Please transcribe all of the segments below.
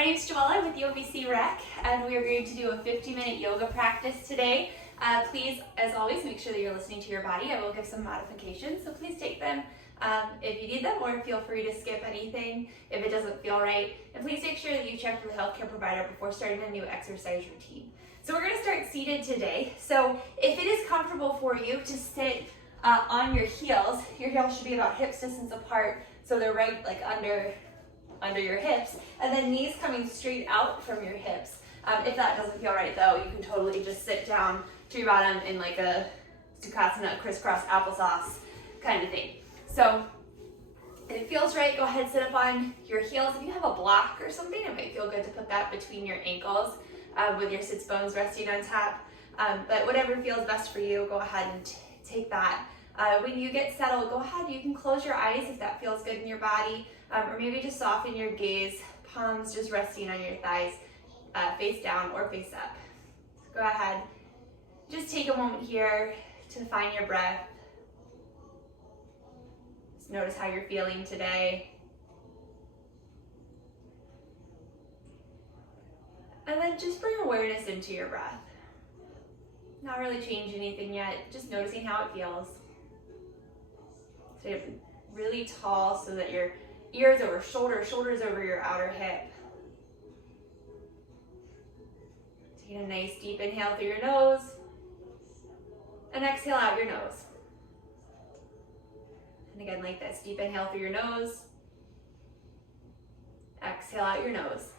My name is Joella with UMBC Rec, and we are going to do a 50-minute yoga practice today. Please, as always, make sure that you're listening to your body. I will give some modifications, so please take them if you need them, or feel free to skip anything if it doesn't feel right. And please make sure that you check with a healthcare provider before starting a new exercise routine. So we're going to start seated today. So if it is comfortable for you to sit on your heels should be about hips distance apart, so they're right like under your hips, and then knees coming straight out from your hips. If that doesn't feel right though, you can totally just sit down to your bottom in like a Sukhasana, crisscross applesauce kind of thing. So if it feels right, go ahead, sit up on your heels. If you have a block or something, it might feel good to put that between your ankles with your sits bones resting on top. But whatever feels best for you, go ahead and take that. When you get settled, go ahead, you can close your eyes if that feels good in your body, or maybe just soften your gaze, palms just resting on your thighs, face down or face up. So go ahead, just take a moment here to find your breath. Just notice how you're feeling today. And then just bring awareness into your breath. Not really change anything yet, just noticing how it feels. Stay really tall so that your ears over shoulder, shoulders over your outer hip. Take a nice deep inhale through your nose and exhale out your nose. And again, like this, deep inhale through your nose, exhale out your nose.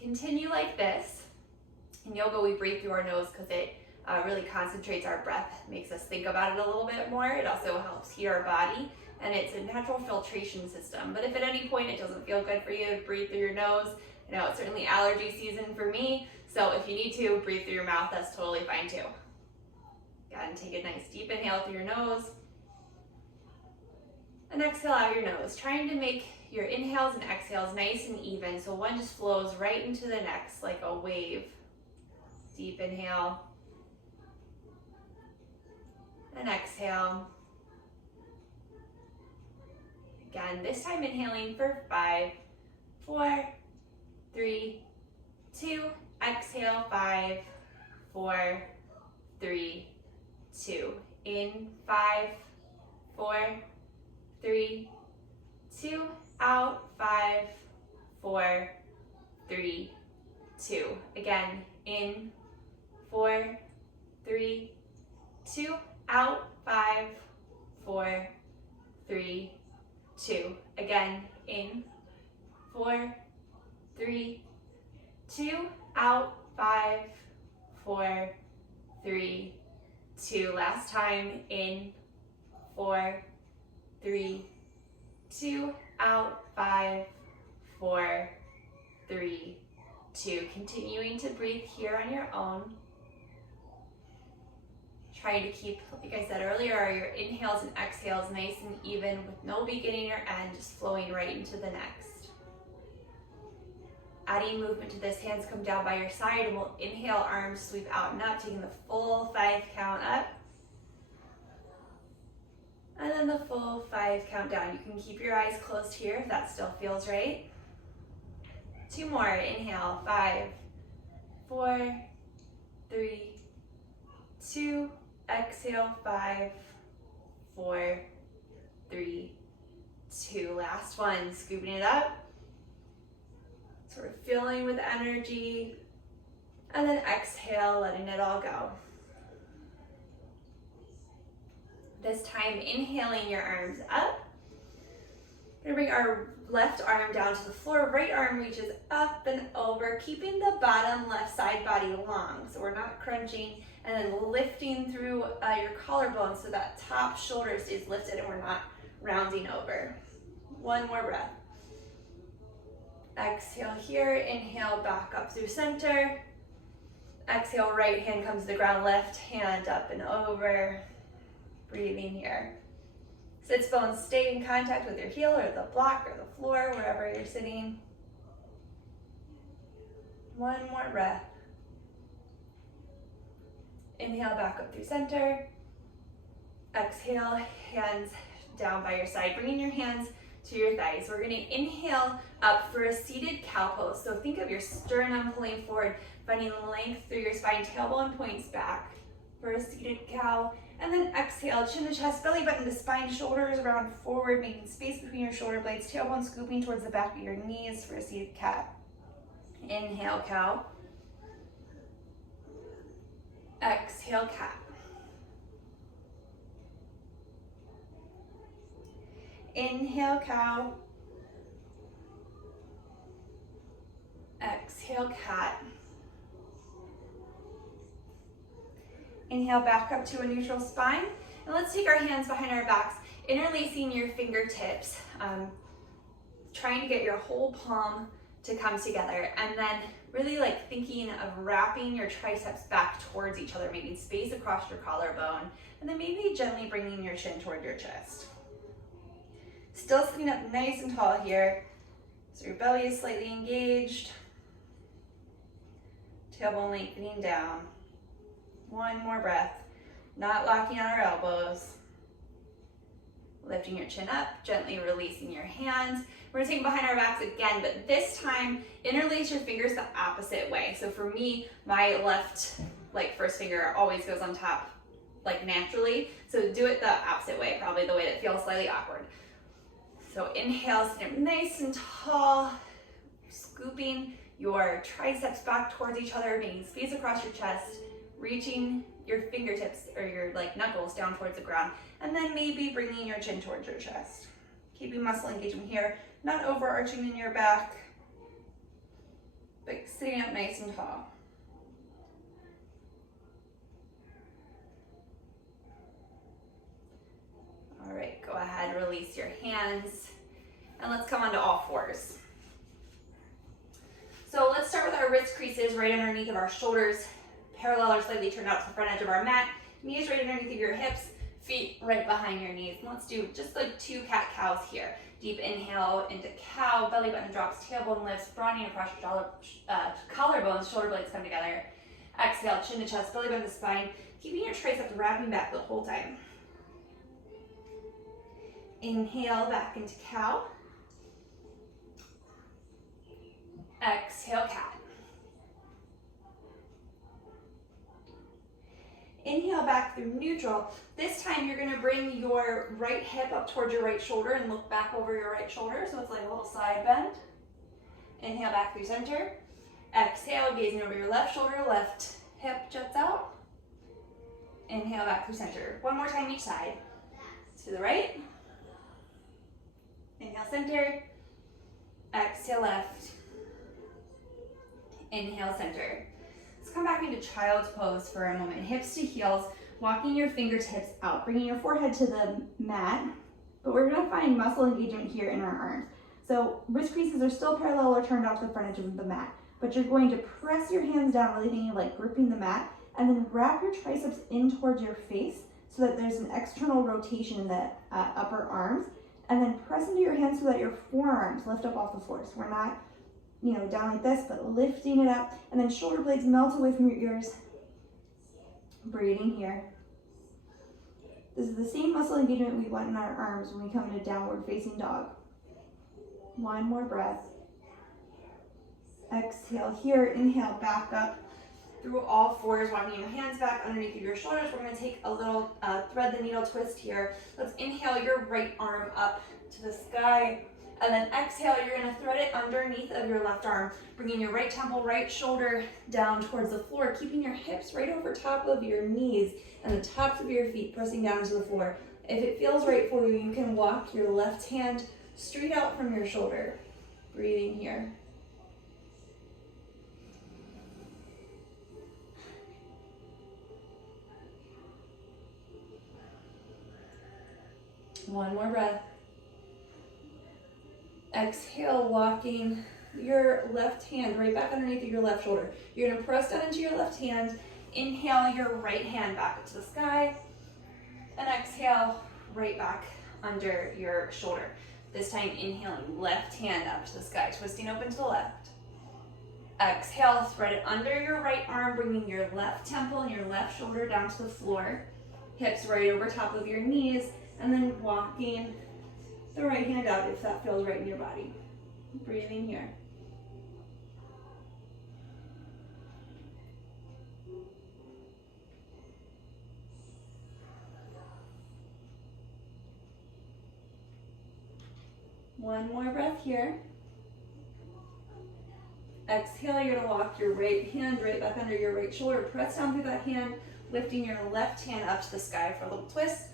Continue like this. In yoga, we breathe through our nose because it really concentrates our breath, makes us think about it a little bit more. It also helps heat our body, and it's a natural filtration system. But if at any point it doesn't feel good for you to breathe through your nose, I know it's certainly allergy season for me, so if you need to breathe through your mouth, that's totally fine too. Go ahead and take a nice deep inhale through your nose, and exhale out your nose, trying to make your inhales and exhales nice and even, so one just flows right into the next like a wave. Deep inhale, and exhale. Again, this time inhaling for 5, 4, 3, 2, exhale, 5, 4, 3, 2. In 5, 4, 3, 2, out, 5, 4, 3, 2. Again, in 4, 3, 2, out, 5, 4, 3, 2. Again, in 4, 3, 2, out, 5, 4, 3, 2. Last time, in 4, 3, 2, out, 5, 4, 3, 2. Continuing to breathe here on your own. Trying to keep, like I said earlier, your inhales and exhales nice and even with no beginning or end, just flowing right into the next. Adding movement to this, hands come down by your side, and we'll inhale, arms sweep out and up, taking the full 5 count up. And then the full 5 count down. You can keep your eyes closed here if that still feels right. 2 more, inhale, 5, 4, 3, 2, exhale, 5, 4, 3, 2. Last one, scooping it up, sort of filling with energy, and then exhale, letting it all go. This time, inhaling your arms up. We're gonna bring our left arm down to the floor, right arm reaches up and over, keeping the bottom left side body long, so we're not crunching, and then lifting through your collarbone so that top shoulder stays lifted and we're not rounding over. One more breath. Exhale here, inhale back up through center. Exhale, right hand comes to the ground, left hand up and over. Breathing here. Sits bones stay in contact with your heel or the block or the floor, wherever you're sitting. One more breath. Inhale back up through center. Exhale, hands down by your side, bringing your hands to your thighs. We're gonna inhale up for a seated cow pose. So think of your sternum pulling forward, finding length through your spine, tailbone points back for a seated cow. And then exhale, chin to chest, belly button to spine, shoulders round forward, making space between your shoulder blades, tailbone scooping towards the back of your knees for a seated cat. Inhale, cow. Exhale, cat. Inhale, cow. Exhale, cat. Inhale, back up to a neutral spine. And let's take our hands behind our backs, interlacing your fingertips, trying to get your whole palm to come together. And then really like thinking of wrapping your triceps back towards each other, making space across your collarbone. And then maybe gently bringing your chin toward your chest. Still sitting up nice and tall here. So your belly is slightly engaged. Tailbone lengthening down. One more breath. Not locking on our elbows. Lifting your chin up, gently releasing your hands. We're gonna take them behind our backs again, but this time, interlace your fingers the opposite way. So for me, my left, first finger always goes on top, naturally. So do it the opposite way, probably the way that feels slightly awkward. So inhale, sit up nice and tall, scooping your triceps back towards each other, making space across your chest, reaching your fingertips or your knuckles down towards the ground, and then maybe bringing your chin towards your chest. Keeping muscle engagement here, not overarching in your back, but sitting up nice and tall. All right, go ahead, release your hands, and let's come onto all fours. So let's start with our wrist creases right underneath of our shoulders, parallel or slightly turned out to the front edge of our mat, knees right underneath of your hips, feet right behind your knees. And let's do just like 2 cat-cows here. Deep inhale into cow, belly button drops, tailbone lifts, broadening across your collarbones, shoulder blades come together. Exhale, chin to chest, belly button to spine, keeping your triceps wrapping back the whole time. Inhale, back into cow. Exhale, cat. Inhale back through neutral. This time you're gonna bring your right hip up towards your right shoulder and look back over your right shoulder, so it's like a little side bend. Inhale back through center. Exhale, gazing over your left shoulder, left hip juts out. Inhale back through center. One more time each side. To the right. Inhale center. Exhale left. Inhale center. Let's come back into child's pose for a moment. Hips to heels, walking your fingertips out, bringing your forehead to the mat, but we're gonna find muscle engagement here in our arms. So wrist creases are still parallel or turned out to the front edge of the mat, but you're going to press your hands down, really thinking like gripping the mat, and then wrap your triceps in towards your face so that there's an external rotation in the upper arms, and then press into your hands so that your forearms lift up off the floor. So we're not down like this, but lifting it up, and then shoulder blades melt away from your ears. Breathing here. This is the same muscle engagement we want in our arms when we come into downward facing dog. One more breath. Exhale here, inhale back up through all fours, walking your hands back underneath your shoulders. We're gonna take a little thread the needle twist here. Let's inhale your right arm up to the sky. And then exhale, you're gonna thread it underneath of your left arm, bringing your right temple, right shoulder down towards the floor, keeping your hips right over top of your knees and the tops of your feet pressing down to the floor. If it feels right for you, you can walk your left hand straight out from your shoulder. Breathing here. One more breath. Exhale, walking your left hand right back underneath your left shoulder. You're gonna press down into your left hand. Inhale your right hand back up to the sky. And exhale, right back under your shoulder. This time, inhaling left hand up to the sky, twisting open to the left. Exhale, thread it under your right arm, bringing your left temple and your left shoulder down to the floor. Hips right over top of your knees, and then walking the right hand out if that feels right in your body. Breathing here. One more breath here. Exhale, you're gonna walk your right hand right back under your right shoulder. Press down through that hand, lifting your left hand up to the sky for a little twist.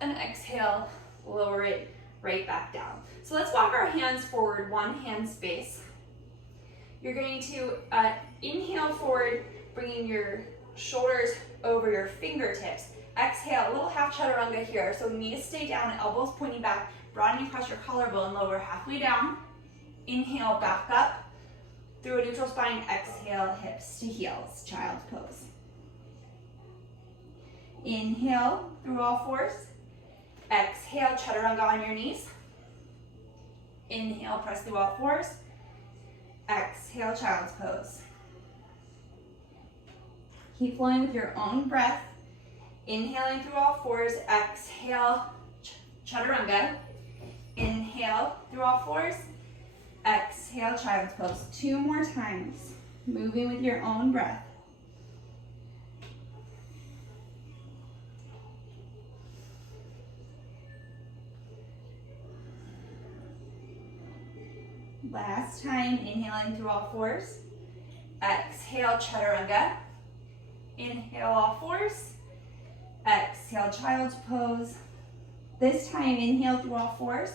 And exhale, lower it right back down. So let's walk our hands forward, one hand space. You're going to inhale forward, bringing your shoulders over your fingertips. Exhale, a little half chaturanga here. So knees stay down, elbows pointing back, broadening across your collarbone, lower halfway down. Inhale, back up through a neutral spine. Exhale, hips to heels, child's pose. Inhale through all fours. Exhale, chaturanga on your knees. Inhale, press through all fours. Exhale, child's pose. Keep flowing with your own breath. Inhaling through all fours. Exhale, chaturanga. Inhale through all fours. Exhale, child's pose. 2 more times. Moving with your own breath. Last time, inhaling through all fours. Exhale, chaturanga. Inhale, all fours. Exhale, child's pose. This time, inhale through all fours.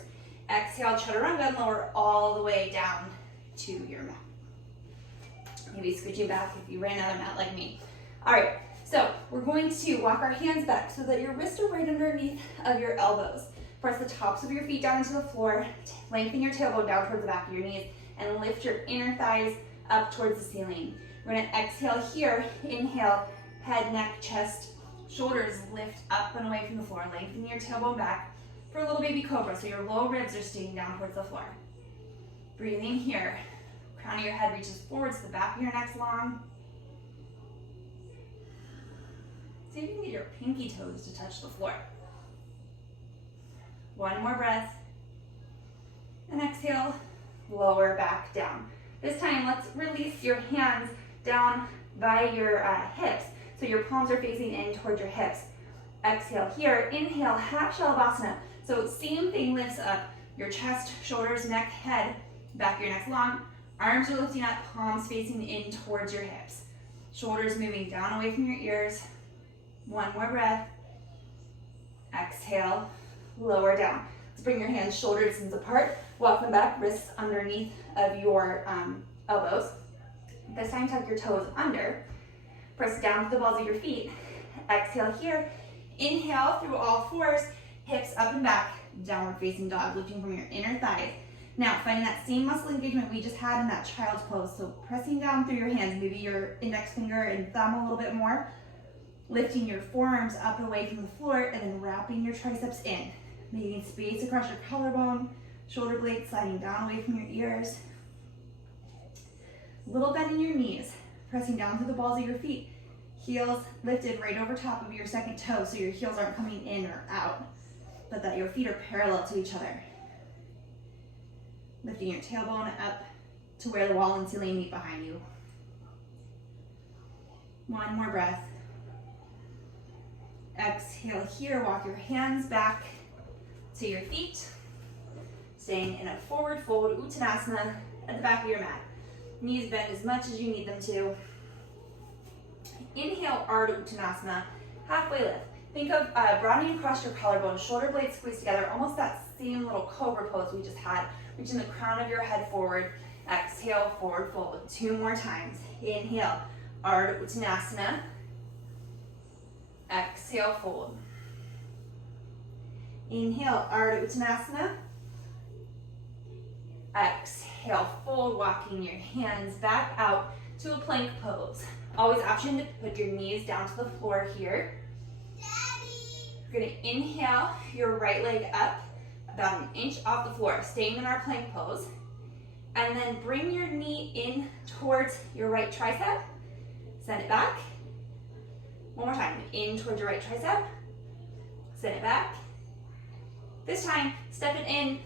Exhale, chaturanga, and lower all the way down to your mat. Maybe scooching back if you ran out of mat like me. All right, so we're going to walk our hands back so that your wrists are right underneath of your elbows. Press the tops of your feet down into the floor, lengthen your tailbone down towards the back of your knees, and lift your inner thighs up towards the ceiling. We're gonna exhale here, inhale, head, neck, chest, shoulders lift up and away from the floor, lengthen your tailbone back for a little baby cobra, so your low ribs are staying down towards the floor. Breathing here, crown of your head reaches forward so the back of your neck's long. See if you can get your pinky toes to touch the floor. One more breath. And exhale, lower back down. This time, let's release your hands down by your hips. So your palms are facing in towards your hips. Exhale here, inhale, half Shalabhasana. So same thing, lifts up your chest, shoulders, neck, head, back of your neck's long. Arms are lifting up, palms facing in towards your hips. Shoulders moving down away from your ears. One more breath. Exhale, lower down. Let's bring your hands shoulder distance apart. Walk them back, wrists underneath of your elbows. This time, tuck your toes under. Press down to the balls of your feet. Exhale here. Inhale through all fours. Hips up and back. Downward facing dog, lifting from your inner thighs. Now, finding that same muscle engagement we just had in that child's pose. So pressing down through your hands, maybe your index finger and thumb a little bit more. Lifting your forearms up and away from the floor, and then wrapping your triceps in. Making space across your collarbone, shoulder blades sliding down away from your ears. Little bend in your knees, pressing down through the balls of your feet. Heels lifted right over top of your second toe, so your heels aren't coming in or out, but that your feet are parallel to each other. Lifting your tailbone up to where the wall and ceiling meet behind you. One more breath. Exhale here, walk your hands back to your feet, staying in a forward fold Uttanasana at the back of your mat. Knees bend as much as you need them to. Inhale, Ardha Uttanasana, halfway lift. Think of broadening across your collarbone, shoulder blades squeezed together, almost that same little cobra pose we just had. Reaching the crown of your head forward. Exhale, forward fold. 2 more times. Inhale, Ardha Uttanasana. Exhale, fold. Inhale, Ardha Uttanasana. Exhale, fold, walking your hands back out to a plank pose. Always option to put your knees down to the floor here. You're gonna inhale your right leg up about 1 inch off the floor, staying in our plank pose. And then bring your knee in towards your right tricep. Send it back. One more time, in towards your right tricep. Send it back. This time, step it in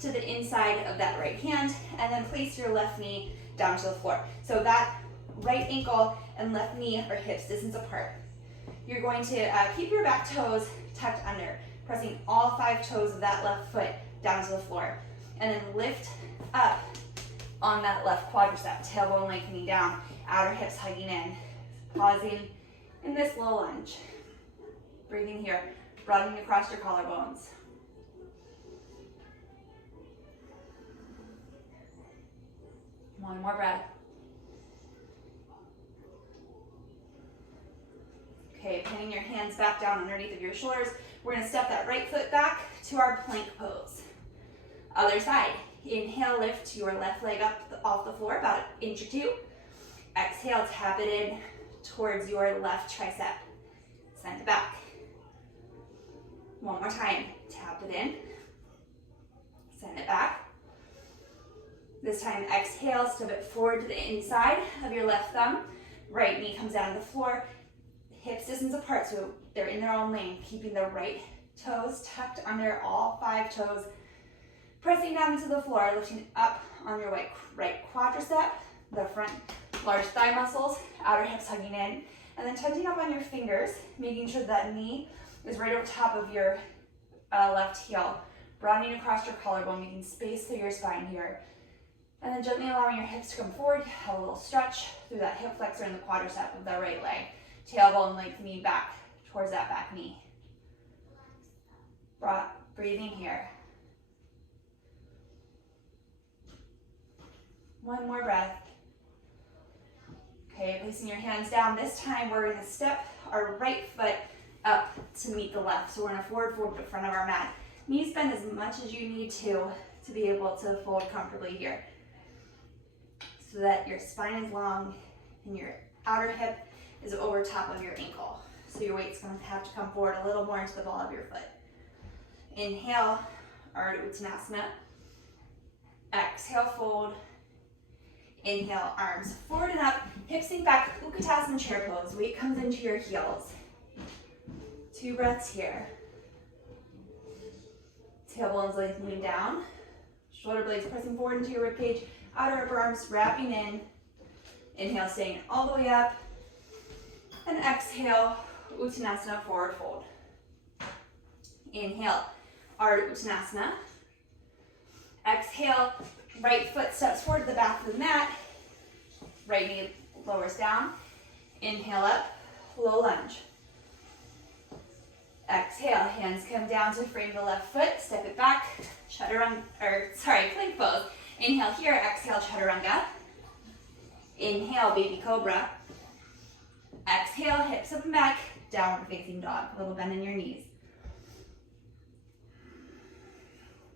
to the inside of that right hand, and then place your left knee down to the floor. So that right ankle and left knee are hips distance apart. You're going to keep your back toes tucked under, pressing all 5 toes of that left foot down to the floor, and then lift up on that left quadricep, tailbone lengthening down, outer hips hugging in, pausing in this low lunge. Breathing here, broadening across your collarbones. One more breath. Okay, pinning your hands back down underneath of your shoulders. We're going to step that right foot back to our plank pose. Other side. Inhale, lift your left leg up off the floor, about 1 inch or 2. Exhale, tap it in towards your left tricep. Send it back. One more time. Tap it in. Send it back. This time, exhale, step it forward to the inside of your left thumb. Right knee comes down to the floor. Hips distance apart, so they're in their own lane. Keeping the right toes tucked under, all 5 toes. Pressing down into the floor, lifting up on your right quadricep, the front large thigh muscles, outer hips hugging in, and then touching up on your fingers, making sure that knee is right over top of your left heel, broadening across your collarbone, making space through your spine here. And then gently allowing your hips to come forward, have a little stretch through that hip flexor and the quadricep of that right leg. Tailbone lengthening back towards that back knee. Breathing here. One more breath. Okay, placing your hands down. This time we're going to step our right foot up to meet the left. So we're going to forward fold to the front of our mat. Knees bend as much as you need to be able to fold comfortably here. So that your spine is long and your outer hip is over top of your ankle. So your weight's going to have to come forward a little more into the ball of your foot. Inhale, Ardha Uttanasana. Exhale, fold. Inhale, arms forward and up, hips sink back, Uttanasana chair pose. Weight comes into your heels. 2 breaths here. Tailbones lengthening down. Shoulder blades pressing forward into your ribcage. Outer upper arms wrapping in. Inhale, staying all the way up. And exhale, Uttanasana, forward fold. Inhale, Ardha Uttanasana. Exhale, right foot steps forward to the back of the mat. Right knee lowers down. Inhale up, low lunge. Exhale, hands come down to frame the left foot. Step it back, plank pose. Inhale here, exhale, chaturanga. Inhale, baby cobra. Exhale, hips up and back, downward facing dog. A little bend in your knees.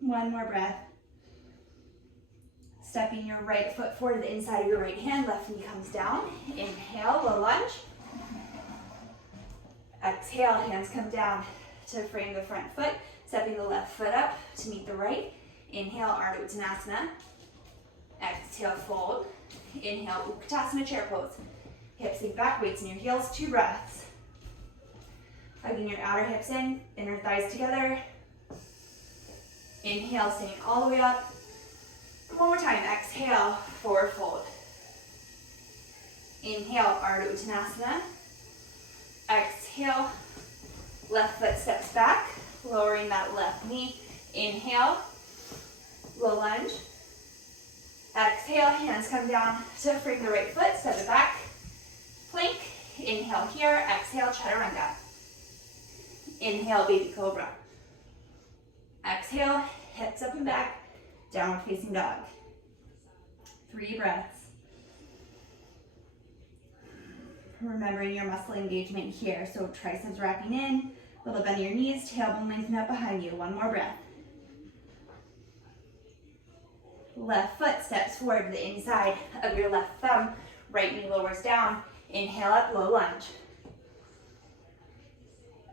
One more breath. Stepping your right foot forward to the inside of your right hand, left knee comes down. Inhale, low lunge. Exhale, hands come down to frame the front foot, stepping the left foot up to meet the right. Inhale, Ardha Uttanasana. Exhale, fold. Inhale, Uttanasana chair pose. Hips sink back, weights in your heels, 2 breaths. Hugging your outer hips in, inner thighs together. Inhale, staying all the way up. One more time, exhale, forward fold. Inhale, Ardha Uttanasana. Exhale, left foot steps back, lowering that left knee. Inhale, low lunge. Exhale, hands come down to frame the right foot, step it back. Plank, inhale here, exhale, chaturanga. Inhale, baby cobra. Exhale, hips up and back, downward facing dog. 3 breaths. Remembering your muscle engagement here. So triceps wrapping in, little bend in your knees, tailbone lengthen up behind you. 1 more breath. Left foot steps forward to the inside of your left thumb. Right knee lowers down. Inhale up, low lunge.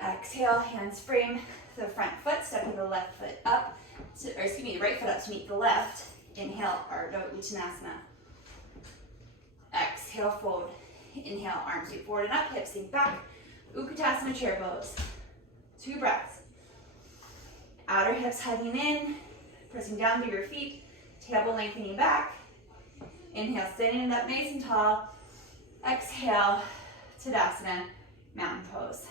Exhale, hands frame the front foot, stepping the left foot up, the right foot up to meet the left. Inhale, Ardha Uttanasana. Exhale, fold. Inhale, arms sweep forward and up, hips sink back. Uttanasana chair pose. 2 breaths. outer hips hugging in, pressing down through your feet, tailbone lengthening back. Inhale, standing up nice and tall. Exhale, Tadasana, mountain pose.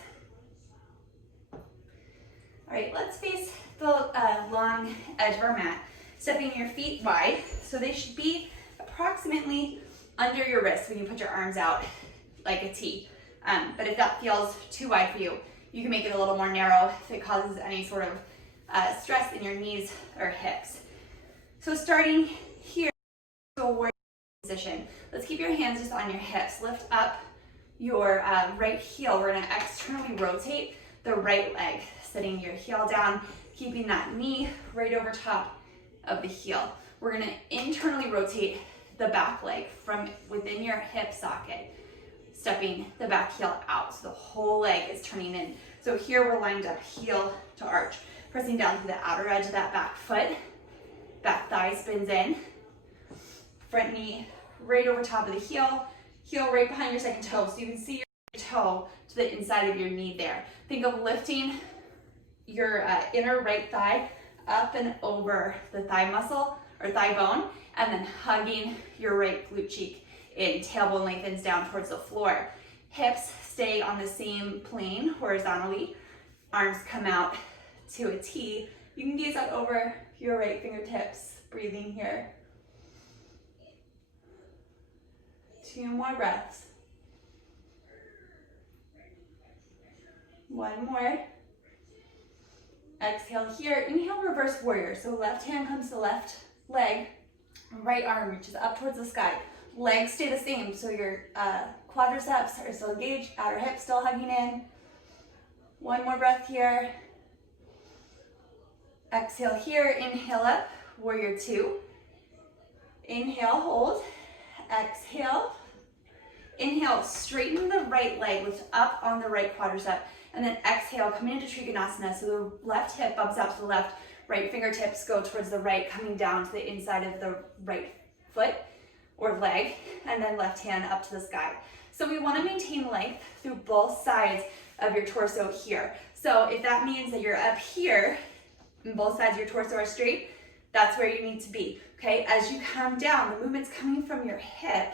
All right, let's face the long edge of our mat. Stepping your feet wide, so they should be approximately under your wrists when you put your arms out like a T. But if that feels too wide for you, you can make it a little more narrow if it causes any sort of stress in your knees or hips. So starting here to a warrior position, let's keep your hands just on your hips. Lift up your right heel. We're gonna externally rotate the right leg, setting your heel down, keeping that knee right over top of the heel. We're gonna internally rotate the back leg from within your hip socket, stepping the back heel out so the whole leg is turning in. So here we're lined up heel to arch, pressing down to the outer edge of that back foot. Back thigh spins in, front knee right over top of the heel, heel right behind your second toe, so you can see your toe to the inside of your knee there. Think of lifting your inner right thigh up and over the thigh muscle or thigh bone, and then hugging your right glute cheek in. Tailbone lengthens down towards the floor. Hips stay on the same plane horizontally. Arms come out to a T. You can gaze out over your right fingertips, breathing here. 2 more breaths. 1 more. Exhale here. Inhale, reverse warrior. So left hand comes to left leg, right arm reaches up towards the sky. Legs stay the same, so your quadriceps are still engaged, outer hips still hugging in. 1 more breath here. Exhale here, inhale up, warrior 2. Inhale, hold. Exhale. Inhale, straighten the right leg, lift up on the right quadricep. And then exhale, come into Trikonasana, so the left hip bumps out to the left, right fingertips go towards the right, coming down to the inside of the right foot or leg, and then left hand up to the sky. So we want to maintain length through both sides of your torso here. So if that means that you're up here and both sides of your torso are straight, that's where you need to be, okay? As you come down, the movement's coming from your hip,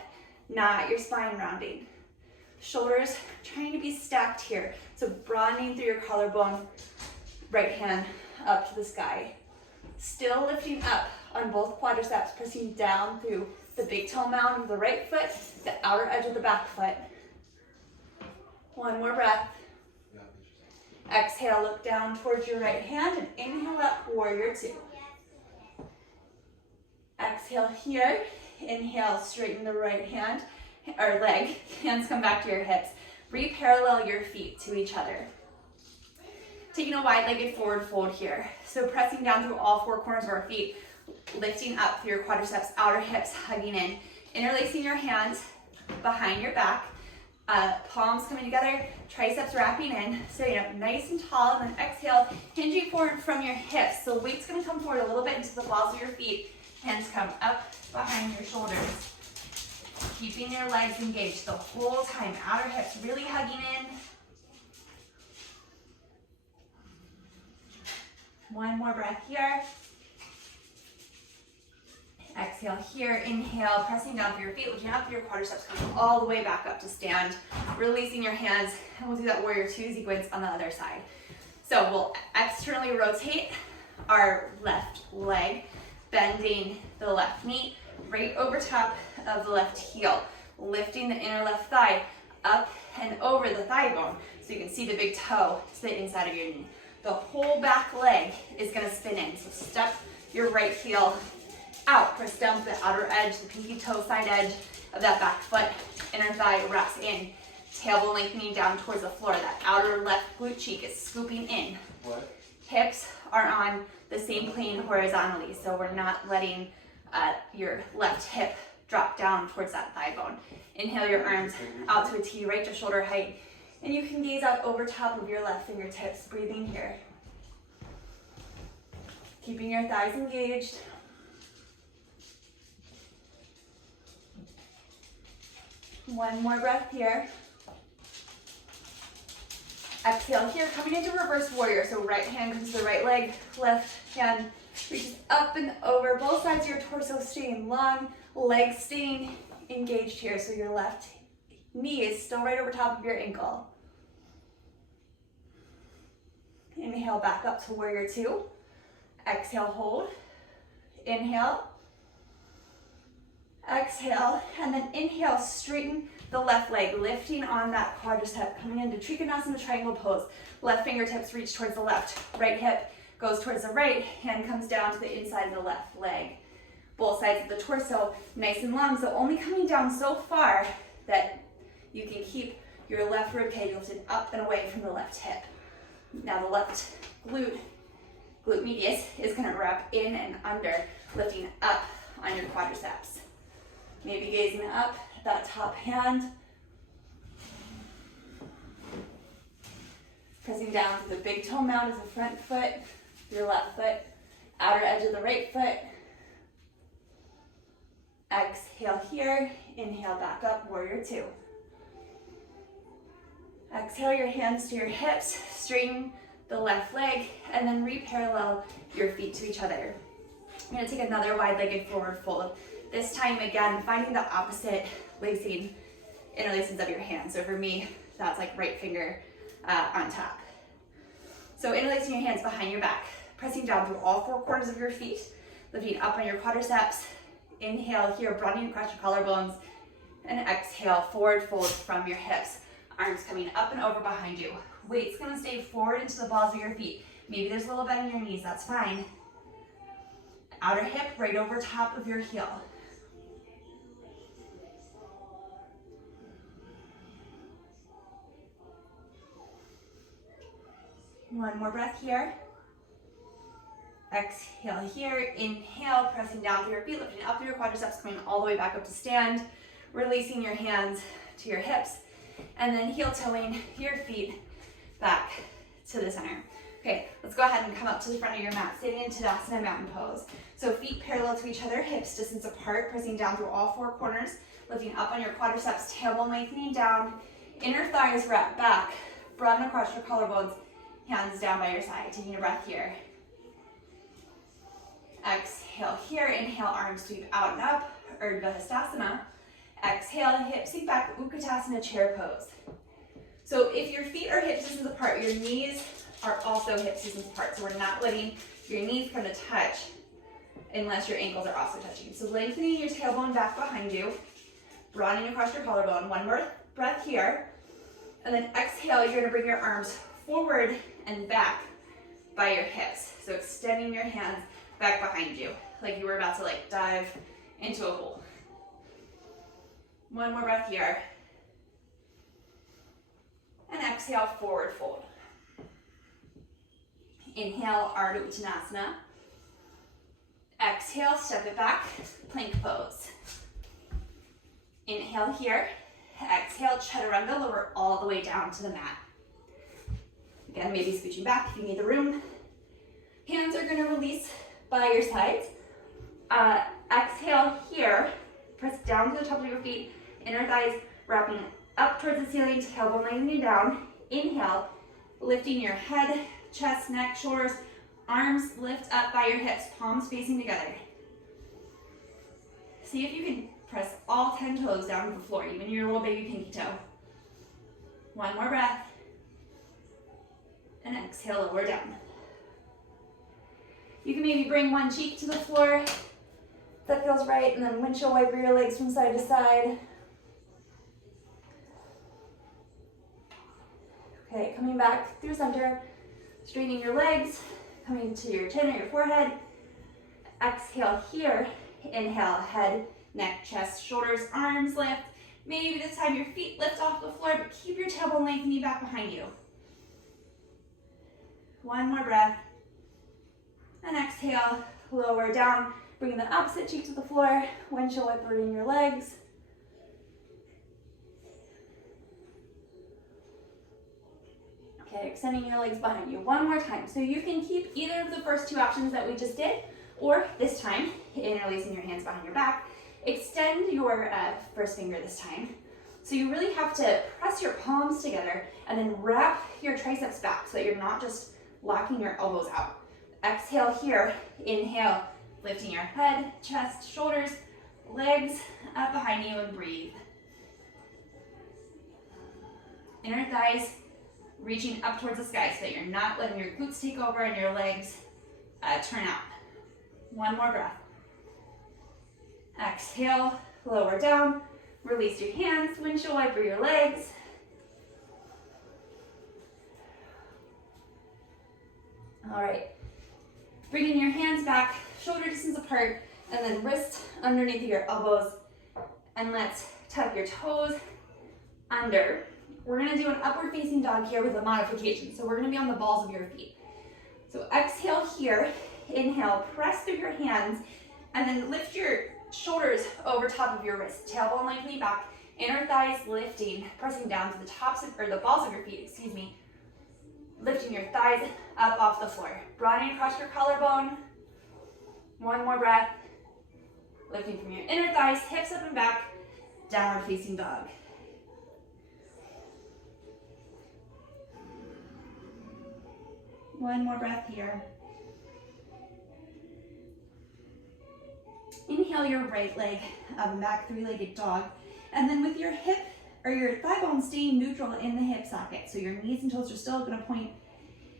not your spine rounding. Shoulders trying to be stacked here. So broadening through your collarbone, right hand up to the sky. Still lifting up on both quadriceps, pressing down through the big toe mound of the right foot, the outer edge of the back foot. 1 more breath. Exhale, look down towards your right hand and inhale up, warrior 2. Exhale here. Inhale, straighten the right hand or leg. Hands come back to your hips. Re-parallel your feet to each other. Taking a wide-legged forward fold here. So pressing down through all 4 corners of our feet, lifting up through your quadriceps, outer hips hugging in. Interlacing your hands behind your back. Palms coming together, triceps wrapping in, sitting up nice and tall, and then exhale, hinging forward from your hips. So weight's gonna come forward a little bit into the balls of your feet. Hands come up behind your shoulders. Keeping your legs engaged the whole time. Outer hips really hugging in. 1 more breath here. Exhale here, inhale, pressing down through your feet, looking up through your quadriceps, coming all the way back up to stand. Releasing your hands, and we'll do that warrior 2 sequence on the other side. So we'll externally rotate our left leg, bending the left knee right over top of the left heel, lifting the inner left thigh up and over the thigh bone so you can see the big toe to the inside of your knee. The whole back leg is going to spin in, so step your right heel out, press down to the outer edge, the pinky toe side edge of that back foot, inner thigh wraps in, tailbone lengthening down towards the floor. That outer left glute cheek is scooping in. What? Hips are on the same plane horizontally, so we're not letting your left hip drop down towards that thigh bone. Inhale your arms out to a T, right to shoulder height, and you can gaze out over top of your left fingertips, breathing here. Keeping your thighs engaged. One more breath here. Exhale here, coming into reverse warrior. So right hand comes to the right leg, left hand reaches up and over. Both sides of your torso staying long, legs staying engaged here. So your left knee is still right over top of your ankle. Inhale back up to warrior two. Exhale, hold. Inhale. Exhale, and then inhale, straighten the left leg, lifting on that quadricep, coming into Trikonasana triangle pose. Left fingertips reach towards the left, right hip goes towards the right, hand comes down to the inside of the left leg. Both sides of the torso nice and long, so only coming down so far that you can keep your left rib cage lifted up and away from the left hip. Now the left glute medius, is going to wrap in and under, lifting up on your quadriceps. Maybe gazing up at that top hand. Pressing down to the big toe mound as the front foot, your left foot, outer edge of the right foot. Exhale here, inhale back up, warrior two. Exhale your hands to your hips, straighten the left leg, and then re-parallel your feet to each other. You're gonna take another wide-legged forward fold. This time, again, finding the opposite interlacings of your hands. So for me, that's like right finger on top. So interlacing your hands behind your back, pressing down through all four corners of your feet, lifting up on your quadriceps. Inhale here, broadening across your collarbones, and exhale, forward fold from your hips. Arms coming up and over behind you. Weight's gonna stay forward into the balls of your feet. Maybe there's a little bend in your knees, that's fine. Outer hip right over top of your heel. One more breath here. Exhale here, inhale, pressing down through your feet, lifting up through your quadriceps, coming all the way back up to stand, releasing your hands to your hips, and then heel toeing your feet back to the center. Okay, let's go ahead and come up to the front of your mat, sitting in Tadasana mountain pose. So feet parallel to each other, hips distance apart, pressing down through all four corners, lifting up on your quadriceps, tailbone lengthening down, inner thighs wrap back, broaden across your collarbones, hands down by your side, taking a breath here. Exhale here, inhale, arms sweep out and up, Urdhva Hastasana. Exhale, hips sink back, Utkatasana chair pose. So if your feet are hip distance apart, your knees are also hip distance apart. So we're not letting your knees come to touch unless your ankles are also touching. So lengthening your tailbone back behind you, broadening across your collarbone. One more breath here. And then exhale, you're gonna bring your arms forward and back by your hips. So extending your hands back behind you, like you were about to dive into a hole. One more breath here. And exhale, forward fold. Inhale, Ardha Uttanasana. Exhale, step it back, plank pose. Inhale here. Exhale, Chaturanga, lower all the way down to the mat. Again, maybe scooching back if you need the room. Hands are gonna release by your sides. Exhale here, press down to the top of your feet, inner thighs wrapping up towards the ceiling, tailbone lengthening down. Inhale, lifting your head, chest, neck, shoulders, arms lift up by your hips, palms facing together. See if you can press all 10 toes down to the floor, even your little baby pinky toe. One more breath. And exhale, lower down. You can maybe bring one cheek to the floor if that feels right, and then windshield wiper your legs from side to side. Okay, coming back through center, straightening your legs, coming to your chin or your forehead. Exhale here, inhale, head, neck, chest, shoulders, arms lift. Maybe this time your feet lift off the floor, but keep your tailbone lengthening back behind you. One more breath. And exhale, lower down, bringing the opposite cheek to the floor, windshield wipering your legs. Okay, extending your legs behind you. One more time. So you can keep either of the first two options that we just did, or this time, interlacing your hands behind your back. Extend your first finger this time. So you really have to press your palms together and then wrap your triceps back so that you're not just locking your elbows out. Exhale here, inhale, lifting your head, chest, shoulders, legs up behind you, and breathe. Inner thighs reaching up towards the sky so that you're not letting your glutes take over and your legs turn out. One more breath. Exhale, lower down, release your hands, windshield wiper your legs. All right, bringing your hands back, shoulder distance apart, and then wrist underneath your elbows. And let's tuck your toes under. We're gonna do an upward facing dog here with a modification. So we're gonna be on the balls of your feet. So exhale here, inhale, press through your hands, and then lift your shoulders over top of your wrist. Tailbone lengthening back, inner thighs lifting, pressing down to the tops of, or the balls of your feet, excuse me. Lifting your thighs up off the floor. Broadening across your collarbone. One more breath. Lifting from your inner thighs, hips up and back, downward facing dog. One more breath here. Inhale your right leg up and back, three-legged dog. And then with your hip or your thigh bone staying neutral in the hip socket, so your knees and toes are still gonna point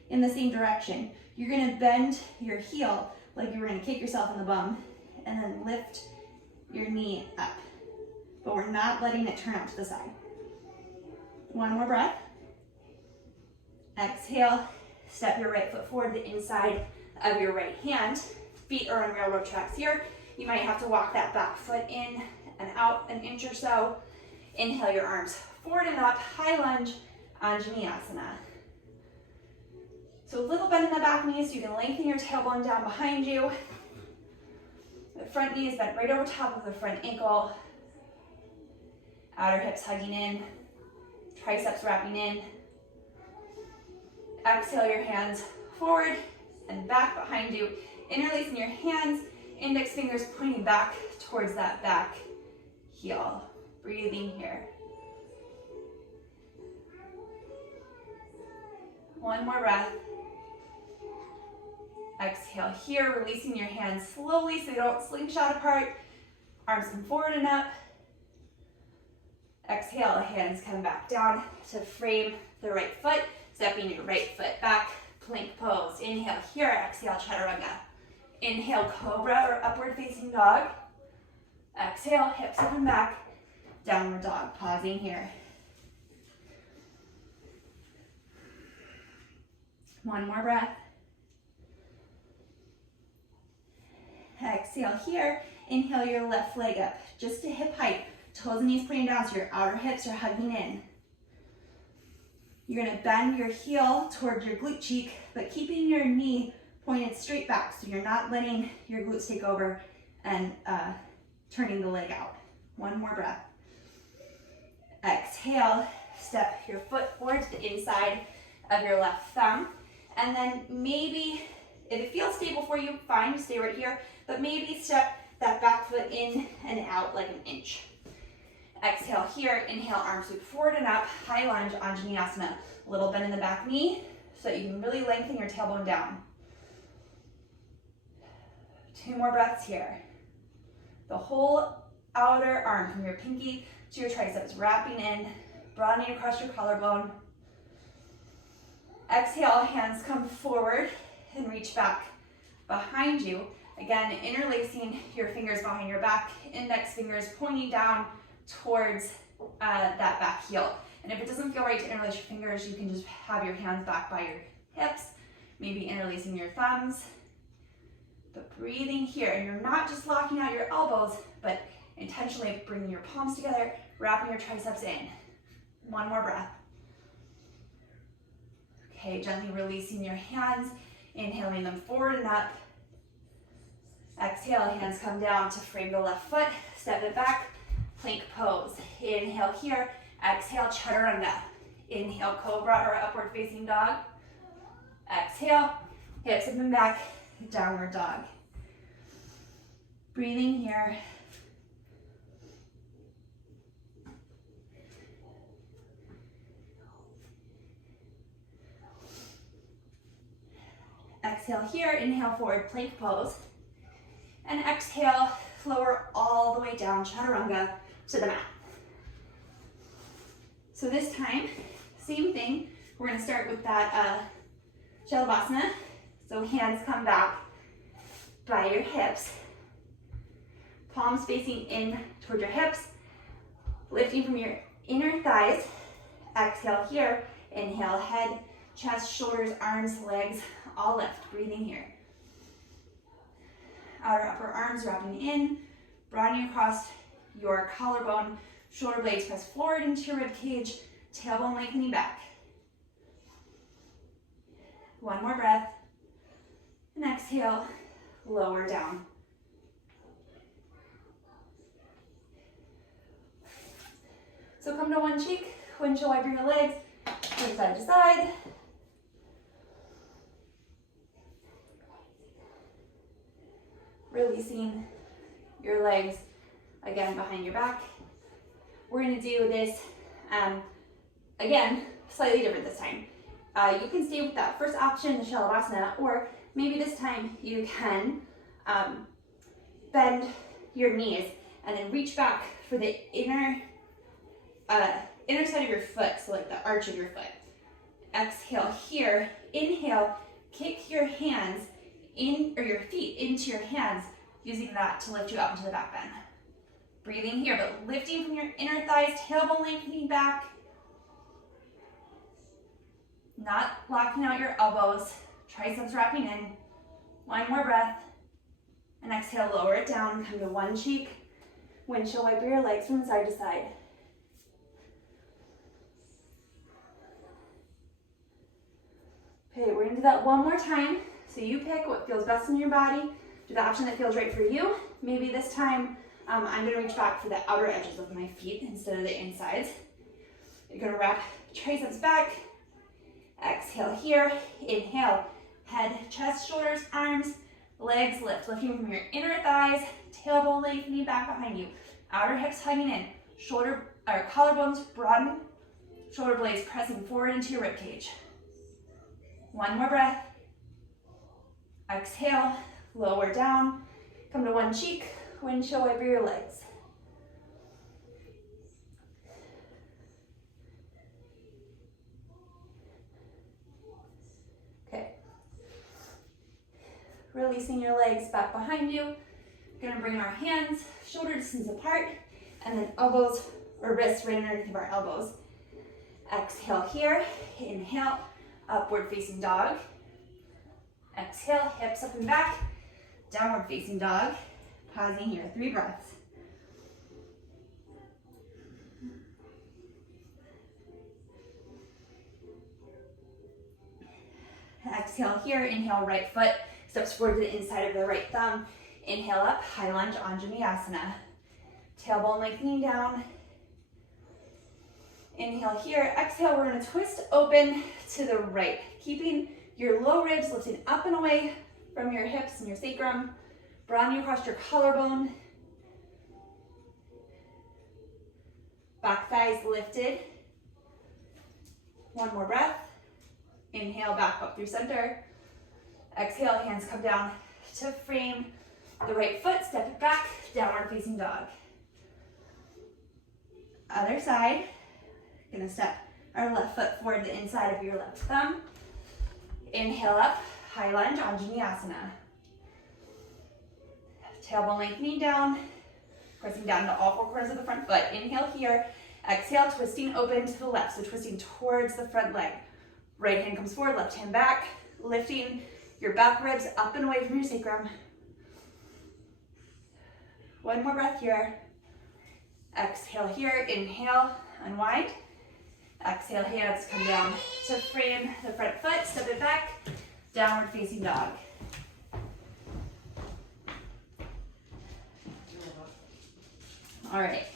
in the same direction. You're gonna bend your heel like you were gonna kick yourself in the bum, and then lift your knee up. But we're not letting it turn out to the side. One more breath. Exhale, step your right foot forward, the inside of your right hand. Feet are on railroad tracks here. You might have to walk that back foot in and out an inch or so. Inhale your arms forward and up, high lunge, Anjaneyasana. So a little bend in the back knee so you can lengthen your tailbone down behind you. The front knee is bent right over top of the front ankle. Outer hips hugging in, triceps wrapping in. Exhale your hands forward and back behind you. Interlacing your hands, index fingers pointing back towards that back heel. Breathing here. One more breath. Exhale here, releasing your hands slowly so you don't slingshot apart. Arms come forward and up. Exhale, hands come back down to frame the right foot, stepping your right foot back, plank pose. Inhale here, exhale, chaturanga. Inhale, cobra or upward facing dog. Exhale, hips up and back, downward dog. Pausing here. One more breath. Exhale here, inhale your left leg up, just to hip height. Toes and knees pointing down so your outer hips are hugging in. You're gonna bend your heel towards your glute cheek, but keeping your knee pointed straight back so you're not letting your glutes take over and turning the leg out. One more breath. Exhale, step your foot forward to the inside of your left thumb. And then maybe, if it feels stable for you, fine, stay right here, but maybe step that back foot in and out like an inch. Exhale here, inhale, arms sweep forward and up, high lunge, Anjaneyasana. A little bend in the back knee so that you can really lengthen your tailbone down. 2 more breaths here. The whole outer arm from your pinky to your triceps wrapping in, broadening across your collarbone. Exhale, hands come forward and reach back behind you. Again, interlacing your fingers behind your back, index fingers pointing down towards that back heel. And if it doesn't feel right to interlace your fingers, you can just have your hands back by your hips, maybe interlacing your thumbs. But breathing here, and you're not just locking out your elbows, but intentionally bringing your palms together, wrapping your triceps in. One more breath. Okay, gently releasing your hands, inhaling them forward and up. Exhale, hands come down to frame the left foot, step it back, plank pose. Inhale here, exhale, chaturanga. Inhale, cobra or upward facing dog. Exhale, hips up and back, downward dog. Breathing here. Exhale here, inhale, forward plank pose. And exhale, lower all the way down, chaturanga, to the mat. So this time, same thing. We're gonna start with that Shalabhasana. So hands come back by your hips. Palms facing in towards your hips. Lifting from your inner thighs. Exhale here. Inhale, head, chest, shoulders, arms, legs, all lift. Breathing here. Outer upper arms wrapping in, broadening across your collarbone, shoulder blades press forward into your rib cage, tailbone lengthening back. One more breath. And exhale, lower down. So come to one cheek, windshield wiper your legs, from side to side. Releasing your legs again behind your back. We're gonna do this, again, slightly different this time. You can stay with that first option, the Shalabhasana, or maybe this time you can bend your knees and then reach back for the inner side of your foot, so like the arch of your foot. Exhale here, inhale, kick your hands in, or your feet into your hands, using that to lift you up into the back bend. Breathing here, but lifting from your inner thighs, tailbone lengthening back. Not locking out your elbows, triceps wrapping in. One more breath. And exhale, lower it down, come to one cheek. Windshield wiper your legs from side to side. Okay, we're gonna do that one more time. So you pick what feels best in your body. Do the option that feels right for you. Maybe this time I'm gonna reach back for the outer edges of my feet instead of the insides. You're gonna wrap triceps back. Exhale here, inhale, head, chest, shoulders, arms, legs lift. Lifting from your inner thighs, tailbone lengthening back behind you. Outer hips hugging in, shoulder or collarbones broaden, shoulder blades pressing forward into your rib cage. One more breath. Exhale, lower down, come to one cheek, windshield wiper your legs. Okay. Releasing your legs back behind you. We're gonna bring our hands shoulder distance apart, and then elbows or wrists right underneath of our elbows. Exhale here, inhale, upward facing dog. Exhale, hips up and back, downward facing dog. Pausing here, 3 breaths. Exhale here, inhale, right foot steps forward to the inside of the right thumb. Inhale up, high lunge, Anjaneyasana. Tailbone lengthening down. Inhale here, exhale, we're gonna twist open to the right, keeping your low ribs lifting up and away from your hips and your sacrum, broadening across your collarbone. Back thighs lifted. One more breath. Inhale, back up through center. Exhale, hands come down to frame the right foot, step it back, downward facing dog. Other side, gonna step our left foot forward to the inside of your left thumb. Inhale up, high lunge, Anjaneyasana. Tailbone lengthening down, pressing down to all 4 corners of the front foot. Inhale here, exhale, twisting open to the left, so twisting towards the front leg. Right hand comes forward, left hand back, lifting your back ribs up and away from your sacrum. One more breath here. Exhale here, inhale, unwind. Exhale, hands come down to frame the front foot, step it back, downward facing dog. All right,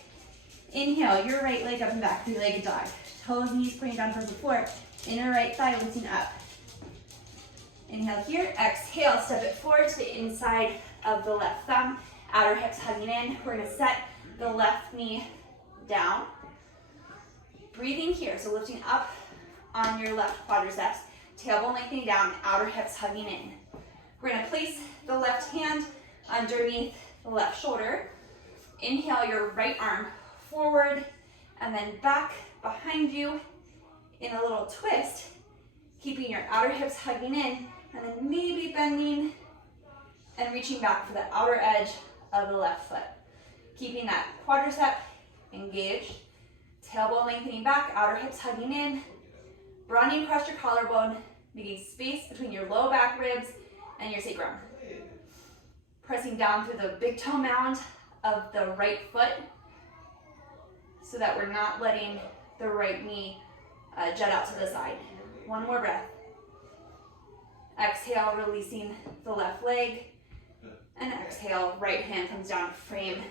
inhale, your right leg up and back, 3-legged dog. Toes, knees pointing down towards the floor, inner right thigh lifting up. Inhale here, exhale, step it forward to the inside of the left thumb, outer hips hugging in. We're gonna set the left knee down. Breathing here, so lifting up on your left quadriceps, tailbone lengthening down, outer hips hugging in. We're gonna place the left hand underneath the left shoulder. Inhale your right arm forward and then back behind you in a little twist, keeping your outer hips hugging in, and then maybe bending and reaching back for the outer edge of the left foot. Keeping that quadricep engaged, tailbone lengthening back, outer hips hugging in, broadening across your collarbone, making space between your low back ribs and your sacrum. Pressing down through the big toe mound of the right foot so that we're not letting the right knee jet out to the side. One more breath. Exhale, releasing the left leg. And exhale, right hand comes down to frame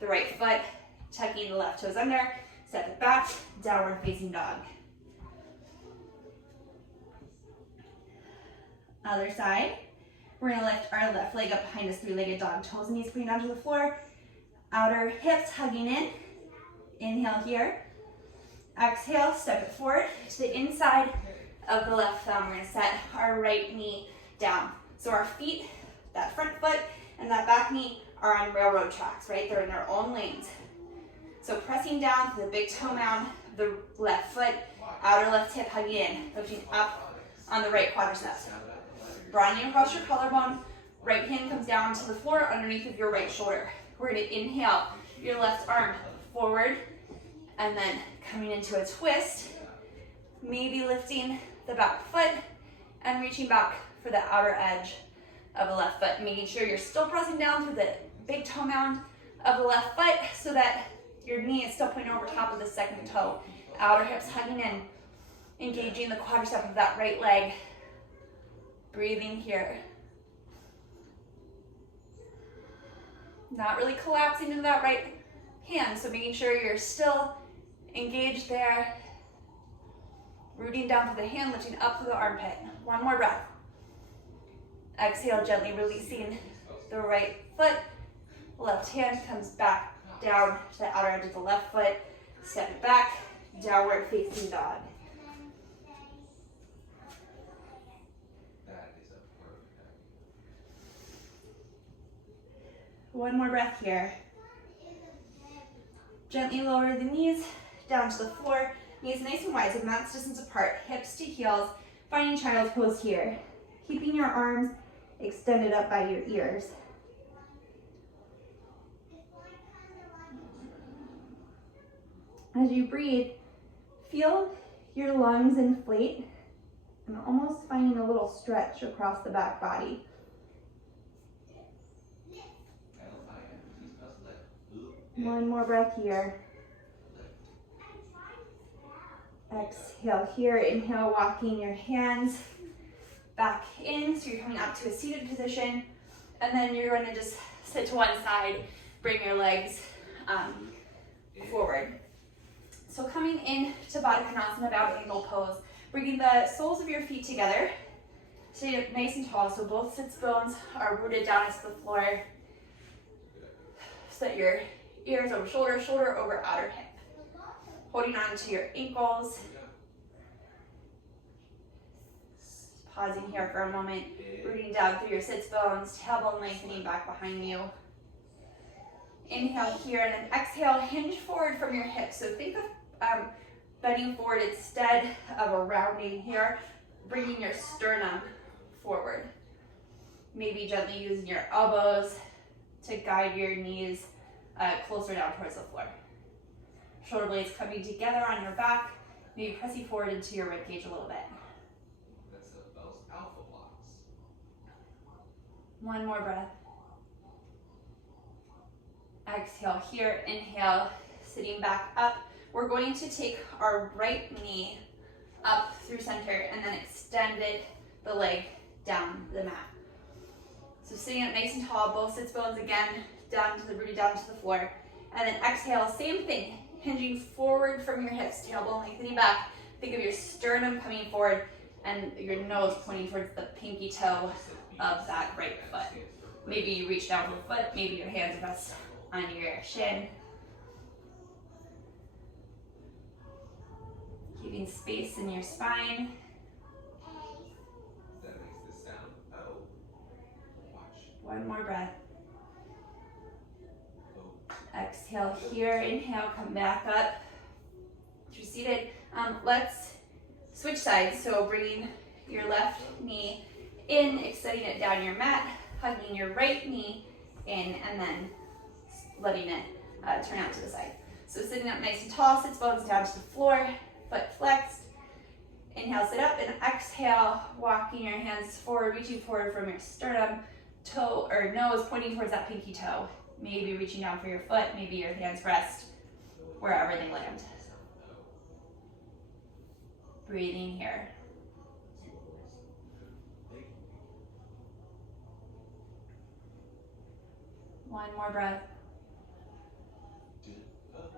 the right foot, tucking the left toes under, step it back, downward facing dog. Other side. We're gonna lift our left leg up behind us, three-legged dog, toes and knees pointing down to the floor. Outer hips hugging in. Inhale here. Exhale, step it forward to the inside of the left thumb. We're gonna set our right knee down. So our feet, that front foot and that back knee are on railroad tracks, right? They're in their own lanes. So pressing down to the big toe mound, the left foot, outer left hip hugging in, lifting up on the right quadricep. Broadening across your collarbone, right hand comes down to the floor underneath of your right shoulder. We're gonna inhale your left arm forward and then coming into a twist, maybe lifting the back foot and reaching back for the outer edge of the left foot, making sure you're still pressing down through the big toe mound of the left foot so that your knee is still pointing over top of the second toe. Outer hips hugging in, engaging the quadricep of that right leg. Breathing here. Not really collapsing into that right hand, so making sure you're still engaged there. Rooting down through the hand, lifting up through the armpit. One more breath. Exhale, gently releasing the right foot. Left hand comes back down to the outer edge of the left foot. Step it back, downward facing dog. One more breath here. Gently lower the knees down to the floor. Knees nice and wide, so max distance apart. Hips to heels, finding child's pose here. Keeping your arms extended up by your ears. As you breathe, feel your lungs inflate and almost finding a little stretch across the back body. One more breath here. Exhale here. Inhale, walking your hands back in. So you're coming up to a seated position. And then you're going to just sit to one side, bring your legs forward. So coming in to Baddha Konasana, bow angle pose. Bringing the soles of your feet together. Stay nice and tall. So both sits bones are rooted down into the floor. So that your ears over shoulder, shoulder over outer hip. Holding on to your ankles. Pausing here for a moment. Rooting down through your sits bones. Tailbone lengthening back behind you. Inhale here and then exhale. Hinge forward from your hips. So think of bending forward instead of a rounding here. Bringing your sternum forward. Maybe gently using your elbows to guide your knees closer down towards the floor. Shoulder blades coming together on your back, maybe pressing forward into your rib cage a little bit. That's those alpha blocks. One more breath. Exhale here, inhale, sitting back up. We're going to take our right knee up through center and then extend the leg down the mat. So sitting up nice and tall, both sits bones again, rooted down to the floor. And then exhale, same thing, hinging forward from your hips, tailbone lengthening back. Think of your sternum coming forward and your nose pointing towards the pinky toe of that right foot. Maybe you reach down for the foot, maybe your hands rest on your shin. Keeping space in your spine. That makes this sound, oh. One more breath. Exhale here, inhale, come back up. If you're seated, let's switch sides. So bringing your left knee in, extending it down your mat, hugging your right knee in, and then letting it turn out to the side. So sitting up nice and tall, sits bones down to the floor, foot flexed. Inhale, sit up, and exhale, walking your hands forward, reaching forward from your sternum, toe or nose pointing towards that pinky toe. Maybe reaching down for your foot, maybe your hands rest wherever they land. Breathing here. One more breath.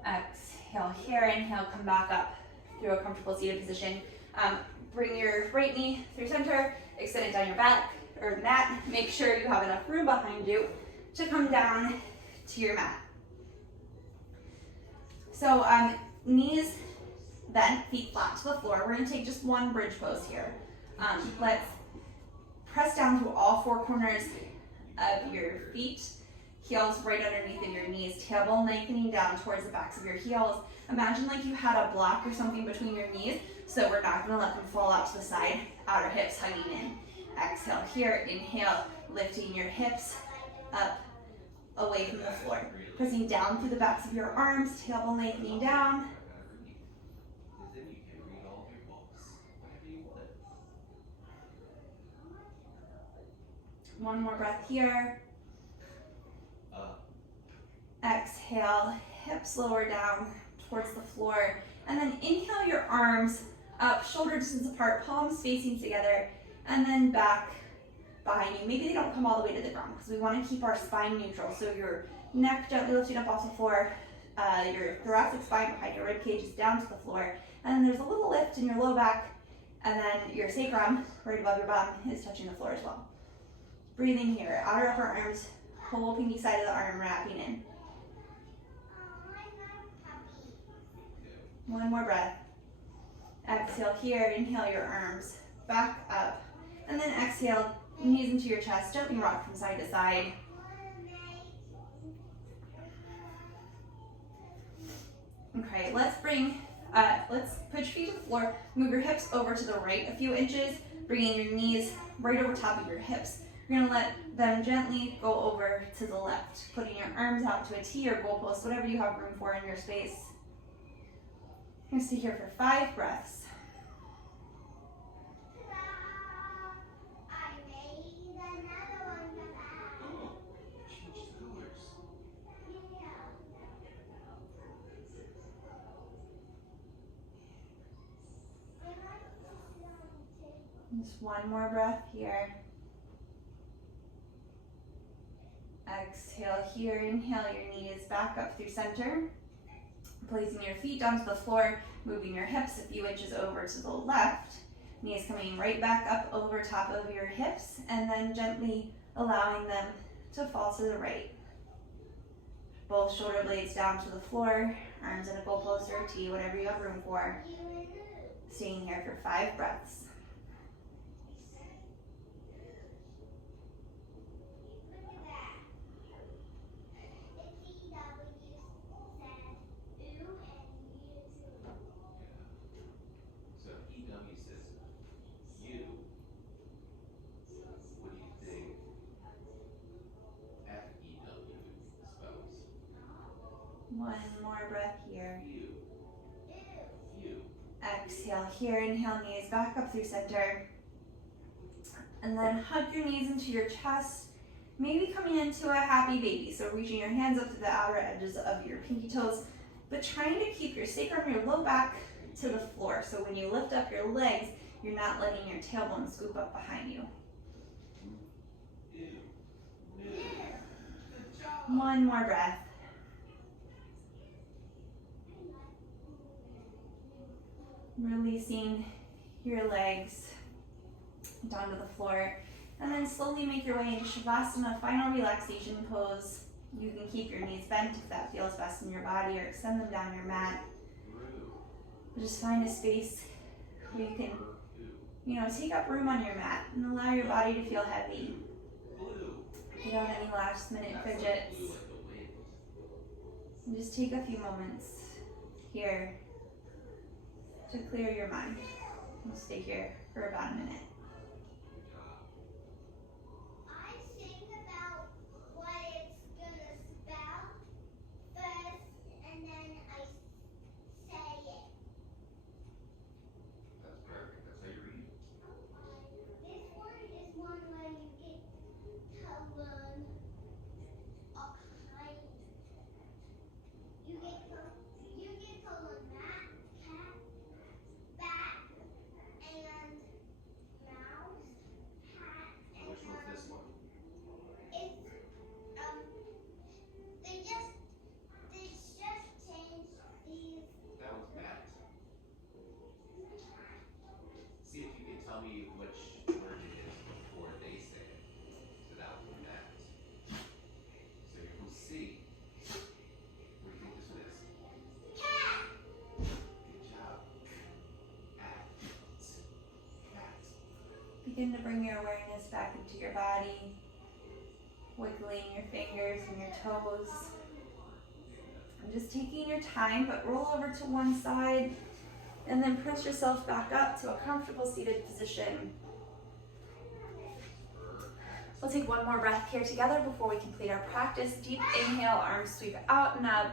Exhale here, inhale, come back up through a comfortable seated position. Bring your right knee through center, extend it down your back or mat. Make sure you have enough room behind you to come down to your mat. So knees bent, feet flat to the floor. We're gonna take just one bridge pose here. Let's press down to all four corners of your feet, heels right underneath of your knees, tailbone lengthening down towards the backs of your heels. Imagine like you had a block or something between your knees, so we're not gonna let them fall out to the side. Outer hips hugging in. Exhale here, inhale, lifting your hips up away from the floor. Pressing down through the backs of your arms, tailbone lengthening down. One more breath here. Exhale, hips lower down towards the floor. And then inhale your arms up, shoulder distance apart, palms facing together, and then back behind you. Maybe they don't come all the way to the ground because we want to keep our spine neutral. So your neck gently lifting up off the floor, your thoracic spine behind your rib cage is down to the floor. And then there's a little lift in your low back, and then your sacrum, right above your bum, is touching the floor as well. Breathing here, outer upper arms, whole pinky side of the arm wrapping in. One more breath. Exhale here, inhale your arms back up, and then exhale, knees into your chest, gently rock from side to side. Okay, let's put your feet to the floor, move your hips over to the right a few inches, bringing your knees right over top of your hips. You're gonna let them gently go over to the left, putting your arms out to a T or goalpost, whatever you have room for in your space. You're gonna stay here for 5 breaths. Just one more breath here. Exhale here, inhale your knees back up through center. Placing your feet down to the floor, moving your hips a few inches over to the left. Knees coming right back up over top of your hips, and then gently allowing them to fall to the right. Both shoulder blades down to the floor, arms in a goalpost or a T, whatever you have room for. Staying here for 5 breaths. One more breath here. Exhale here, inhale, knees back up through center. And then hug your knees into your chest, maybe coming into a happy baby. So reaching your hands up to the outer edges of your pinky toes, but trying to keep your sacrum, your low back to the floor. So when you lift up your legs, you're not letting your tailbone scoop up behind you. One more breath. Releasing your legs down to the floor, and then slowly make your way into Shalabhasana, final relaxation pose. You can keep your knees bent if that feels best in your body, or extend them down your mat. But just find a space where you can, take up room on your mat and allow your body to feel heavy. Get out any last minute That's like fidgets. blue like the wind. And just take a few moments here to clear your mind. We'll stay here for about a minute. Good job. I think about what it's gonna spell first, and then I say it. That's perfect. That's how you read. This one is one where you get to learn all kind. You get to learn cat, bat, and mouse, cat, and Which one's this one? it's they just changed these. That one's mat. See if you can tell me which word it is before they say it. So that one's mat. So you're from C. What do you think this one is? Cat. Good job. Cat. Cat. Begin to bring your awareness back into your body, wiggling your fingers and your toes. And just taking your time, but roll over to one side and then press yourself back up to a comfortable seated position. We'll take one more breath here together before we complete our practice. Deep inhale, arms sweep out and up.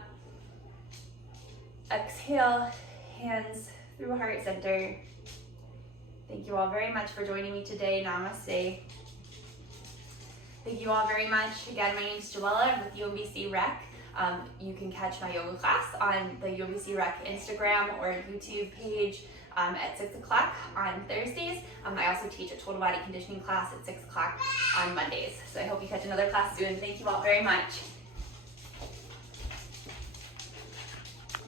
Exhale, hands through heart center. Thank you all very much for joining me today. Namaste. Thank you all very much. Again, my name is Joella. I'm with UMBC Rec. You can catch my yoga class on the UMBC Rec Instagram or YouTube page at 6 o'clock on Thursdays. I also teach a total body conditioning class at 6 o'clock on Mondays. So I hope you catch another class soon. Thank you all very much.